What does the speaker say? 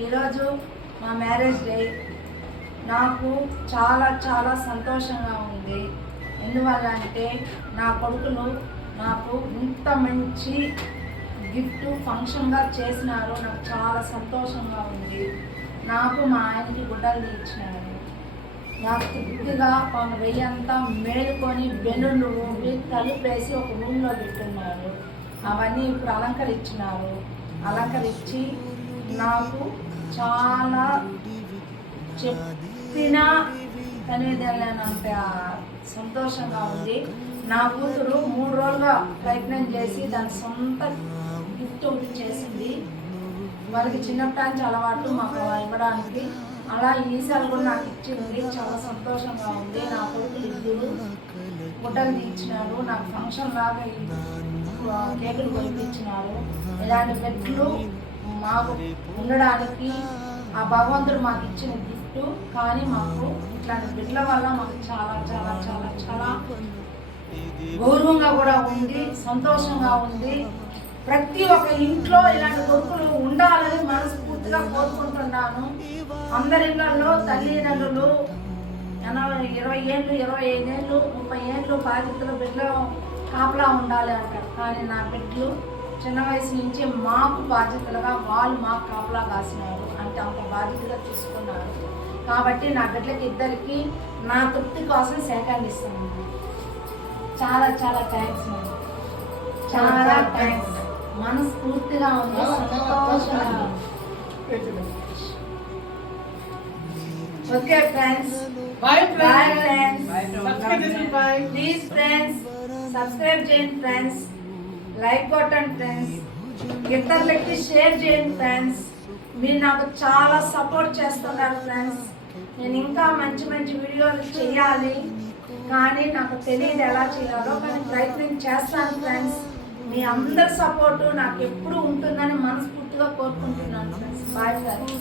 ఈరోజు మా marriage day. నాకు చాలా చాలా సంతోషంగా ఉంది. ఎందువల్ల అంటే నా కొడుకులు నాకు ఇంత మంచి గిఫ్ట్ ఫంక్షన్గా చేసినారు. నాకు చాలా సంతోషంగా ఉంది. నాకు మా ఆయనకి గుడ్డలు ఇచ్చినారు. నాకు గిఫ్ట్గా ఒక వెయ్యంతా మేలుకొని బెలూన్లు కలిపేసి ఒక రూమ్లో పెట్టున్నారు. అవన్నీ ఇప్పుడు అలంకరించి నాకు చాలా చెప్పినా అనేది అంత సంతోషంగా ఉంది. నా కూతురు 3 రోజులుగా ప్రయత్నం చేసి దాని సొంత గిఫ్ట్ ఒకటి చేసింది. వాళ్ళకి చిన్నప్పటి నుంచి అలవాటు మాకు ఇవ్వడానికి. అలా ఈసారి కూడా నాకు ఇచ్చింది. చాలా సంతోషంగా ఉంది. నా కొడుకులు 2 గుడ్డలు తీర్చినారు. నాకు ఫంక్షన్ లాగా కేకులు కొనిపించినారు. ఇలాంటి బెడ్లు మాకు ఉండడానికి ఆ భగవంతుడు మాకు ఇచ్చిన గిఫ్ట్. కానీ మాకు ఇట్లాంటి బిడ్డల వల్ల మాకు చాలా చాలా చాలా చాలా గౌరవంగా కూడా ఉంది, సంతోషంగా ఉంది. ప్రతి ఒక్క ఇంట్లో ఇలాంటి కొడుకులు ఉండాలని మనస్ఫూర్తిగా కోరుకుంటున్నాను. అందరి ఇళ్లలో తల్లిదండ్రులు 20 ఏళ్ళు, 25 ఏళ్ళు, 30 ఏళ్ళు బాధ్యతలు బిడ్డలు కాపలా ఉండాలి అంటారు. కానీ నా బిడ్డలు చిన్న వయసు నుంచి మాకు బాధ్యతలుగా వాళ్ళు మాకు కాపలా కాసినారు. అంటే అంత బాధ్యతగా చూసుకున్నారు. కాబట్టి నా బిడ్డలకి ఇద్దరికి నా తృప్తి కోసం సేకరిస్తున్నాను. చాలా చాలా థ్యాంక్స్ మేడం. చాలా థ్యాంక్స్. మనస్ఫూర్తిగా ఉంది, సంతోషంగా. Okay friends, bye friends. Please friends subscribe చేయండి ఫ్రెండ్స్, లైక్ కొట్టండి ఫ్రెండ్స్, ఇతరులకి షేర్ చేయండి ఫ్రెండ్స్. మీరు నాకు చాలా సపోర్ట్ చేస్తున్నారు ఫ్రెండ్స్. నేను ఇంకా మంచి మంచి వీడియోలు చేయాలి, కానీ నాకు తెలియదు ఎలా చేయాలో. కానీ ప్రయత్నం చేస్తాను ఫ్రెండ్స్. మీ అందరి సపోర్టు నాకు ఎప్పుడు ఉంటుందని మనస్ఫూర్తిగా కోరుకుంటున్నాను ఫ్రెండ్స్. Bye friends.